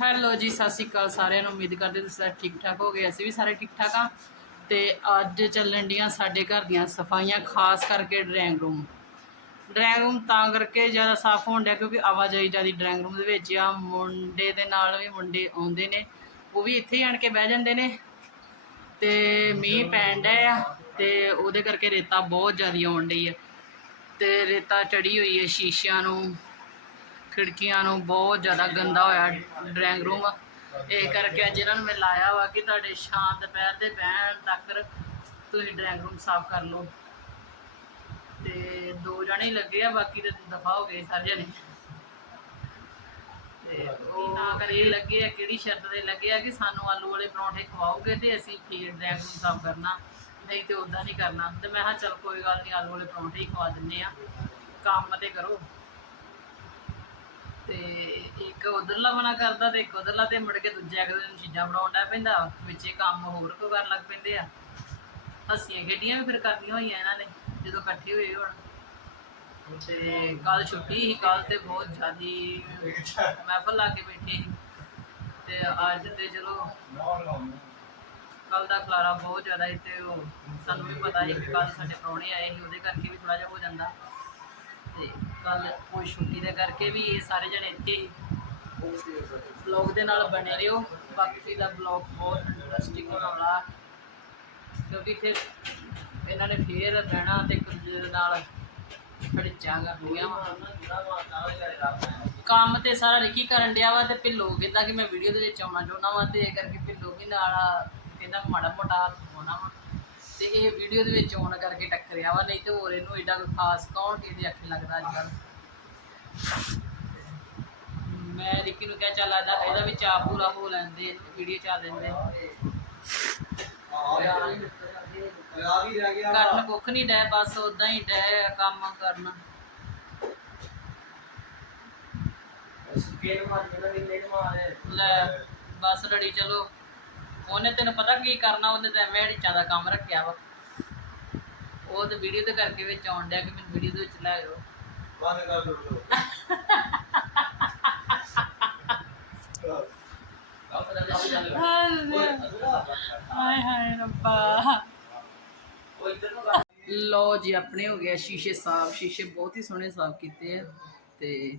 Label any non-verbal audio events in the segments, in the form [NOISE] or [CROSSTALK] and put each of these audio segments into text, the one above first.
Hello ਜੀ, ਸਤਿ ਸ਼੍ਰੀ ਅਕਾਲ ਸਾਰਿਆਂ ਨੂੰ। ਉਮੀਦ ਕਰਦੇ ਤੁਸੀਂ ਸਾਰੇ ਠੀਕ ਠਾਕ ਹੋਗੇ। ਅਸੀਂ ਵੀ ਸਾਰੇ ਠੀਕ ਠਾਕ ਆ ਤੇ ਅੱਜ ਚੱਲਣ ਡੀਆਂ ਸਾਡੇ ਘਰ ਦੀਆਂ ਸਫਾਈਆਂ, ਖਾਸ ਕਰਕੇ ਡਰਾਇੰਗ ਰੂਮ। ਡਰਾਇੰਗ ਰੂਮ ਤਾਂ ਕਰਕੇ ਜ਼ਿਆਦਾ ਸਾਫ਼ ਹੋਣ ਡਿਆ ਕਿਉਂਕਿ ਆਵਾਜਾਈ ਜ਼ਿਆਦਾ ਡਰਾਇੰਗ ਰੂਮ ਦੇ ਵਿੱਚ ਆ। ਮੁੰਡੇ ਦੇ ਨਾਲ ਵੀ ਮੁੰਡੇ ਆਉਂਦੇ ਨੇ। ਉਹ ਵੀ ਇੱਥੇ ਹੀ ਆਣ ਕੇ ਬਹਿ ਜਾਂਦੇ ਨੇ। ਤੇ ਮੀਂਹ ਪੈਣ ਡਿਆ ਆ ਤੇ ਉਹਦੇ ਕਰਕੇ ਰੇਤਾ ਬਹੁਤ ਜ਼ਿਆਦਾ ਆਉਣ ਡਈ ਆ। ਤੇ ਰੇਤਾ ਚੜੀ ਹੋਈ ਹੈ ਸ਼ੀਸ਼ਿਆਂ ਨੂੰ। ਖਿੜਕੀਆਂ ਨੂੰ ਬਹੁਤ ਜ਼ਿਆਦਾ ਗੰਦਾ ਹੋਇਆ ਡਰਾਇੰਗ ਰੂਮ। ਇਹ ਕਰਕੇ ਅੱਜ ਇਹਨਾਂ ਨੂੰ ਮੈਂ ਲਾਇਆ ਵਾ ਕਿ ਤੁਹਾਡੇ ਸ਼ਾਮ ਦੁਪਹਿਰ ਦੇ ਬਹਿਣ ਤੱਕ ਤੁਸੀਂ ਡਰਾਇੰਗ ਰੂਮ ਸਾਫ਼ ਕਰ ਲਓ। ਤੇ ਦੋ ਜਣੇ ਲੱਗੇ ਆ, ਬਾਕੀ ਤੇ ਦਫਾ ਹੋ ਗਏ ਸਾਰੇ ਜਣੇ। ਤੇ ਉਹ ਤਾਂ ਕਰੇ ਲੱਗੇ ਆ ਕਿਹੜੀ ਸ਼ਰਤ ਦੇ ਲੱਗੇ ਆ ਕਿ ਸਾਨੂੰ ਆਲੂ ਵਾਲੇ ਪਰੌਂਠੇ ਖਵਾਓਗੇ ਤੇ ਅਸੀਂ ਫੇਰ ਡਰਾਇੰਗ ਰੂਮ ਸਾਫ਼ ਕਰਨਾ, ਨਹੀਂ ਤੇ ਉਦਾਂ ਨਹੀਂ ਕਰਨਾ। ਤੇ ਮੈਂ ਕਿਹਾ ਚਲ ਕੋਈ ਗੱਲ ਨਹੀਂ, ਆਲੂ ਵਾਲੇ ਪਰੌਂਠੇ ਹੀ ਖਵਾ ਦਿੰਨੇ ਆ। ਕੰਮ ਤੇ ਕਰੋ। ਇੱਕ ਉਧਰਲਾ ਮਨਾ ਕਰਦਾ ਤੇ ਇੱਕ ਉਧਰਲਾ ਤੇ ਮੁੜ ਕੇ ਦੂਜੇ ਅਗਲੇ ਨੂੰ ਚੀਜ਼ਾਂ ਬਣਾਉਣ ਦਾ ਪੈਂਦਾ, ਵਿੱਚੇ ਕੰਮ ਹੋਰ ਕੋ ਕਰਨ ਲੱਗ ਪੈਂਦੇ ਆ। ਹੱਸੀਆਂ ਖੇਡੀਆਂ ਵੀ ਫਿਰ ਕਰਨੀਆਂ ਹੋਈਆਂ ਇਹਨਾਂ ਨੇ, ਜਦੋਂ ਇਕੱਠੇ ਹੋਏ ਹੁਣ। ਤੇ ਕੱਲ ਛੁੱਟੀ ਸੀ ਕੱਲ ਤੇ ਬਹੁਤ ਜ਼ਿਆਦੀ ਮਹਿਫਲ ਲਾ ਕੇ ਬੈਠੇ ਸੀ। ਤੇ ਅੱਜ ਤੇ ਚਲੋ ਕੱਲ ਦਾ ਖਲਾਰਾ ਬਹੁਤ ਜ਼ਿਆਦਾ ਸੀ ਤੇ ਉਹ ਸਾਨੂੰ ਵੀ ਪਤਾ ਸੀ ਕਿ ਕੱਲ ਸਾਡੇ ਪ੍ਰਾਹੁਣੇ ਆਏ ਸੀ, ਉਹਦੇ ਕਰਕੇ ਵੀ ਥੋੜਾ ਜਿਹਾ ਹੋ ਜਾਂਦਾ। ਤੇ ਕੱਲ ਕੋਈ ਛੁੱਟੀ ਦੇ ਕਰਕੇ ਵੀ ਇਹ ਸਾਰੇ ਜਣੇ ਇੱਥੇ ਬਲੌਗ ਦੇ ਨਾਲ ਬਣੇ ਰਹੋ। ਬਾਕੀ ਦਾ ਬਲੌਗ ਬਹੁਤ ਇੰਟਰਸਟਿੰਗ ਹੋਣ ਕਿਉਂਕਿ ਇੱਥੇ ਇਹਨਾਂ ਨੇ ਫੇਰ ਬਹਿਣਾ ਤੇ ਇੱਕ ਨਾਲ ਖੜਚਾਂ ਕਰਨੀਆਂ ਕੰਮ ਤੇ ਸਾਰਾ ਰਿਕੀ ਕਰਨ ਡਿਆ ਵਾ ਤੇ ਪਿੱਲੋ ਕਹਿੰਦਾ ਕਿ ਮੈਂ ਵੀਡੀਓ ਦੇ ਵਿੱਚ ਆਉਣਾ ਚਾਹੁੰਦਾ ਵਾ ਤੇ ਇਹ ਕਰਕੇ ਪਿੱਲੋ ਵੀ ਨਾਲ ਆ, ਮਾੜਾ ਮੋਟਾ ਹੋਣਾ ਵਾ। ਤੇ ਇਹ ਵੀਡੀਓ ਦੇ ਵਿੱਚ ਆਉਣ ਕਰਕੇ ਟੱਕਰਿਆ ਵਾ ਨਹੀਂ ਤੇ ਹੋਰ ਇਹਨੂੰ ਏਡਾ ਕੋਈ ਖਾਸ ਕੌਣ ਕਿਹਦੇ ਅੱਖ ਲੱਗਦਾ ਅੱਜ ਕੱਲ੍ਹ। ਮੈਂ ਰਿਕੀ ਨੂੰ ਕਿਹਾ ਚੱਲ ਆਦਾ ਇਹਦਾ ਵੀ ਚਾਹ ਪੂਰਾ ਹੋ ਲੈਂਦੇ ਵੀਡੀਓ ਚਾ ਦਿੰਦੇ ਕਰਨ ਕੁੱਖ ਨਹੀਂ ਡੈ ਬਸ ਉਦਾਂ ਹੀ ਡੈ ਕੰਮ ਕਰਨ। ਲੈ ਬਸ ਲੜੀ ਚਲੋ। ਉਹਨੇ ਤੈਨੂੰ ਪਤਾ ਕੀ ਕਰਨਾ ਉਹਨੇ ਤਾਂ ਐਵੇਂ ਹੜੀਚਾ ਦਾ ਕੰਮ ਰੱਖਿਆ ਵਾ। ਉਹ ਤੇ ਵੀਡੀਓ ਤੇ ਕਰਕੇ ਵਿੱਚ ਆਉਣ ਡਿਆ ਕਿ ਮੈਨੂੰ ਵੀਡੀਓ ਦੇ ਵਿੱਚ ਲੈ ਆਇਓ। [LAUGHS] ਹਾਏ ਹਾਏ ਰੱਬਾ ਲੋ ਜੀ, ਆਪਣੇ ਹੋ ਗਿਆ ਸ਼ੀਸ਼ੇ ਸਾਫ਼। ਸ਼ੀਸ਼ੇ ਬਹੁਤ ਹੀ ਸੋਹਣੇ ਸਾਫ਼ ਕੀਤੇ ਆ ਤੇ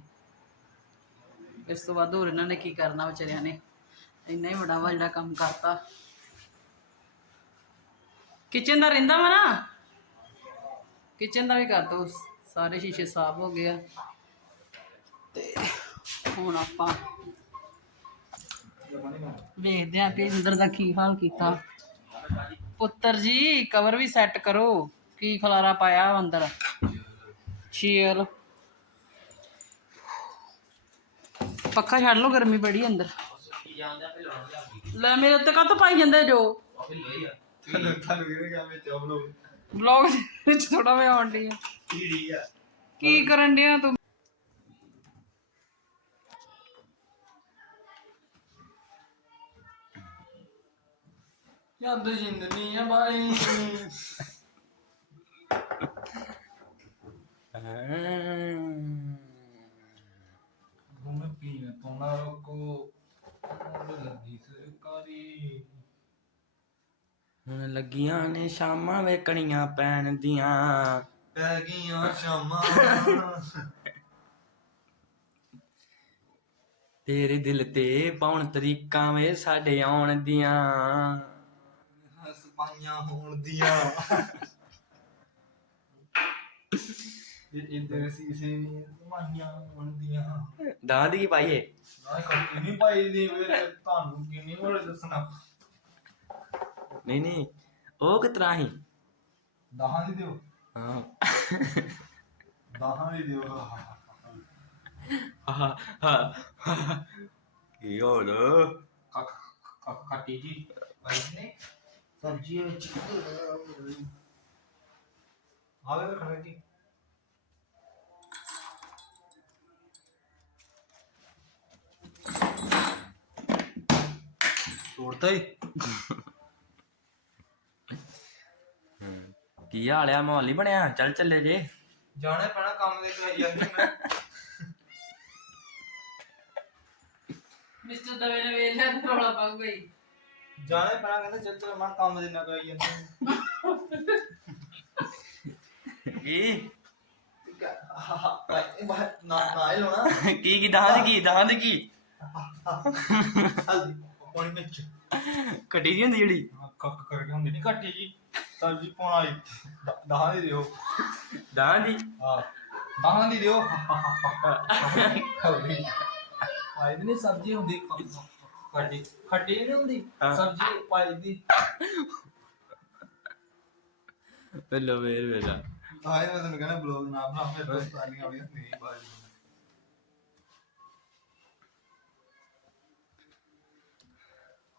ਇਸ ਤੋਂ ਬਾਅਦ ਹੋਰ ਇਹਨਾਂ ਨੇ ਕੀ ਕਰਨਾ ਵਿਚਾਰਿਆਂ ਨੇ? ਇੰਨਾ ਹੀ ਬੜਾ ਵਾ ਜਿਹੜਾ ਕੰਮ ਕਰਤਾ। ਕਿਚਨ ਦਾ ਰਹਿੰਦਾ ਵਾ ਨਾ? ਕਿਚਨ ਦਾ ਵੀ ਕਰ ਦੋ। ਸਾਰੇ ਸ਼ੀਸ਼ੇ ਸਾਫ਼ ਹੋ ਗਏ ਆ। ਤੇ ਹੁਣ ਆਪਾਂ ਵੇਖਦੇ ਆਂ ਕਿ ਅੰਦਰ ਦਾ ਕੀ ਹਾਲ ਕੀਤਾ। ਪੁੱਤਰ ਜੀ ਕਵਰ ਵੀ ਸੈੱਟ ਕਰੋ। ਕੀ ਖਲਾਰਾ ਪਾਇਆ ਵਾ ਅੰਦਰ? ਚੇਅਰ ਪੱਖਾ ਛੱਡ ਲਓ ਗਰਮੀ ਬੜੀ ਅੰਦਰ। ਲੈ ਮੇਰੇ ਉੱਤੇ ਕਾਹਤੋਂ ਪਾਈ ਜਾਂਦੇ ਜੋ? ਬਲੌਗ ਵਿੱਚ ਥੋੜਾ ਵੇ ਆਉਣ ਆ। ਕੀ ਕਰਨ ਡਿਆ ਤੂੰ? ਪੀਣ ਤੋਂ ਨਾ ਰੋਕੋ ਲੱਗੀ ਸਰਕਾਰੀ ਹੁਣ ਲੱਗੀਆਂ ਨੇ ਸ਼ਾਮਾਂ ਵੇਕਣੀਆਂ ਪੈਣ ਦੀਆਂ। ਪੈ ਗਈਆਂ ਸ਼ਾਮਾਂ। ਤੇਰੇ ਦਿਲ ਤੇ ਪਾਉਣ ਤਰੀਕਾਂ ਵੇ ਸਾਡੇ ਆਉਣ ਦੀਆਂ। ਪਾਈਆਂ ਹੋਣ ਦੀਆਂ। ਇਹ ਇਧਰ ਸੀਸੇ ਨਹੀਂ ਮਾਈਆਂ ਹੋਣ ਦੀਆਂ। ਦਾਦ ਕੀ ਪਾਈਏ? ਨਾ ਕੱਟੀ ਨਹੀਂ ਪਾਈ ਦੀ ਵੇ ਤੁਹਾਨੂੰ ਕਿੰਨੀ ਵਾਰ ਦੱਸਣਾ। ਨਹੀਂ ਨਹੀਂ ਉਹ ਕਿਤਰਾ ਹੀ ਦਹਾਂ ਦੀ ਦਿਓ। ਹਾਂ। ਦਹਾਂ ਦੀ ਦਿਓ। ਆਹ, ਆਹ, ਕੀ ਹੋ ਰਿਹਾ ਖੱਟੀ ਜੀ। ਭਾਈ ਨੇ। ਸਬਜ਼ੀ ਵਿੱਚ ਆਵੇ ਖੜਾ ਜੀ। ਤੋੜਤਾ ਹੀ। ਕੀ ਹਾਲ ਆ? ਮਾਹੌਲ ਹੀ ਬਣਿਆ? ਚੱਲ ਚੱਲੇ ਜੇ। ਜਾਣਾ ਪੈਣਾ ਕੰਮ ਦੇ ਕਰਾਈ ਜਾਂਦੀ ਮੈਂ ਮਿਸਟਰ ਦਵੇ ਨੇ ਵੇਖ ਲਿਆ ਤੇ ਰੌਲਾ ਪਾ ਗਈ ਜਾਣਾ ਹੀ ਪੈਣਾ ਕਹਿੰਦਾ ਚੱਲ ਚੱਲ ਮੈਂ ਕੰਮ ਦੇ ਨਾ ਕਰੀ ਜਾਂਦਾ। ਕੀ? ਨਾ ਨਾ ਇਹ ਲੋਣਾ ਕੀ ਕੀ ਦਹਾਂ ਦੀ ਕੀ ਦਹਾਂ ਦੀ ਕੀ? ਹਲਦੀ ਪਾਣੀ ਵਿੱਚ। ਕੱਟੀ ਦੀ ਹੁੰਦੀ ਜਿਹੜੀ? ਕੱਕ ਕਰਕੇ ਹੁੰਦੀ ਨਹੀਂ ਘੱਟੀ ਜੀ। ਸਬਜ਼ੀ ਪਾਉਣ ਵਾਲੀ ਦਹਾਂ ਦੀ ਦਿਓ। ਦਹਾਂ ਦੀ? ਹਾਂ ਦਹਾਂ ਦੀ ਦਿਓ। ਹਲਦੀ। ਆਈ ਨਹੀਂ ਸਬਜ਼ੀ ਹੁੰਦੀ। ਖੱਟੀ ਖੱਟੀ ਨਹੀਂ ਹੁੰਦੀ? ਹਾਂ। ਸਬਜ਼ੀ ਪਾਈ ਦੀ। ਵੇਲੋ ਵੇਰ ਵੇਲਾ ਆਏ ਮੈਂ ਤੁਹਾਨੂੰ ਕਹਿੰਦਾ ਬਲੌਗ ਨਾ ਬਣਾ ਮੇਰੇ ਦੋਸਤ ਆਣੀਆਂ ਆਉਣੀਆਂ ਨਹੀਂ ਬਾਜੀ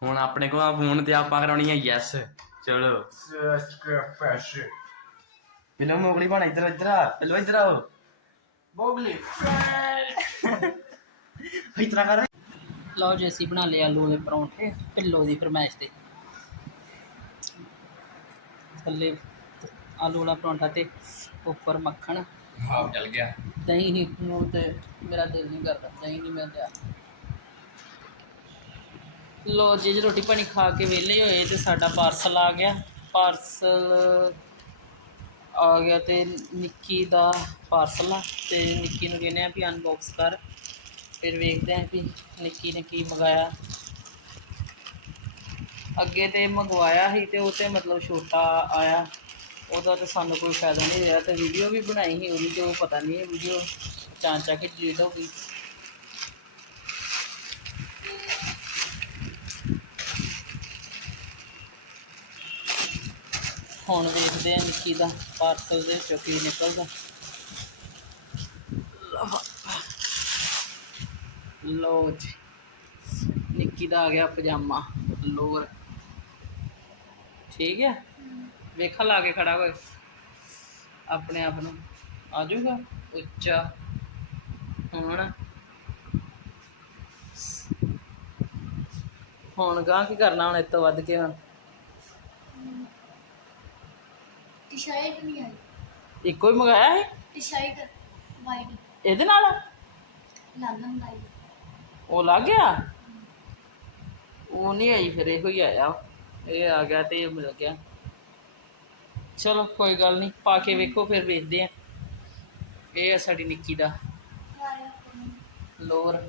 ਹੁਣ ਆਪਣੇ ਕੋਲ ਆ ਫੋਨ ਤੇ ਆਪਾਂ ਕਰਾਉਣੀ ਹੈ ਯੈਸ ਚਲੋ। ਪਹਿਲਾਂ ਮੋਗਲੀ ਬਣ ਇੱਧਰ ਇੱਧਰ ਆ। ਪਹਿਲਾਂ ਇੱਧਰ ਆਓ। ਬੋਗਲੀ [LAUGHS] ਇਤਨਾ ਕਰ। ਲਓ ਜੀ ਅਸੀਂ ਬਣਾ ਲਏ ਆਲੂ ਦੇ ਪਰੌਂਠੇ ਢਿੱਲੋ ਦੀ ਫਰਮਾਇਸ਼ ਤੇ। ਥੱਲੇ ਆਲੂ ਵਾਲਾ ਪਰੌਂਠਾ ਤੇ ਉੱਪਰ ਮੱਖਣ। ਹਾਂ ਚੱਲ ਗਿਆ। ਦਹੀਂ ਨਹੀਂ ਮੂੰਹ ਤੇ ਮੇਰਾ ਦਿਲ ਨਹੀਂ ਕਰਦਾ ਦਹੀਂ ਨਹੀਂ ਮਿਲਦਾ ਲੋ ਜੀ ਜੀ ਰੋਟੀ ਪਾਣੀ ਖਾ ਕੇ ਵਿਹਲੇ ਹੋਏ ਤੇ ਸਾਡਾ ਪਾਰਸਲ ਆ ਗਿਆ। ਪਾਰਸਲ ਆ ਗਿਆ ਤੇ ਨਿੱਕੀ ਦਾ ਪਾਰਸਲ ਆ ਤੇ ਨਿੱਕੀ ਨੂੰ ਕਹਿੰਦੇ ਆ ਵੀ ਅਨਬਾਕਸ ਕਰ। ਫਿਰ ਵੇਖਦੇ ਆ ਵੀ ਨਿੱਕੀ ਨੇ ਕੀ ਮੰਗਾਇਆ। ਅੱਗੇ ਤੇ ਮੰਗਵਾਇਆ ਸੀ ਤੇ ਉਹ ਤੇ ਮਤਲਬ ਛੋਟਾ ਆਇਆ। ਉਹਦਾ ਤੇ ਸਾਨੂੰ ਕੋਈ ਫਾਇਦਾ ਨਹੀਂ ਰਿਹਾ ਤੇ ਵੀਡੀਓ ਵੀ ਬਣਾਈ ਸੀ ਉਹਦੀ ਤੇ ਉਹ ਪਤਾ ਨਹੀਂ ਵੀਡੀਓ ਚਾਂਚਾ ਕੇ ਡਿਲੀਟ ਹੋ ਗਈ। ਹੁਣ ਵੇਖਦੇ ਆ ਨਿੱਕੀ ਦਾ ਪਾਰਸਲ ਦੇ ਵਿੱਚੋਂ ਕੀ ਨਿਕਲਦਾ। ਲੋ ਜੀ। ਨਿੱਕੀ ਦਾ ਆ ਗਿਆ ਪਜਾਮਾ ਲੋਅਰ। ਠੀਕ ਹੈ ਵੇਖਾ ਲਾ ਕੇ ਖੜਾ ਹੋਏ। ਆਪਣੇ ਆਪ ਨੂੰ। ਆ ਜਾਊਗਾ? ਉੱਚਾ। ਹੁਣ। ਹੁਣ ਗਾਂ ਕੀ ਕਰਨਾ ਹੁਣ ਇਸ ਤੋਂ ਵੱਧ ਕੇ ਹੁਣ? ਟੀ-ਸ਼ਰਟ ਨਹੀਂ ਆਈ। ਇੱਕੋ ਹੀ ਮੰਗਾਇਆ ਹੈ ਟੀ-ਸ਼ਰਟ ਵਾਈਟ ਇਹਦੇ ਨਾਲ? ਲਾਲਨ ਲਾਈ ਉਹ ਲੱਗ ਗਿਆ? ਉਹ ਨਹੀਂ ਆਈ ਫਿਰ, ਇਹੋ ਹੀ ਆਇਆ। ਇਹ ਆ ਗਿਆ ਤੇ ਇਹ ਮਿਲ ਗਿਆ। ਚਲੋ, ਕੋਈ ਗੱਲ ਨਹੀਂ, ਪਾ ਕੇ ਵੇਖੋ, ਫਿਰ ਵੇਖਦੇ ਆ ਇਹ ਆ ਸਾਡੀ ਨਿੱਕੀ ਦਾ। ਲੋਰ।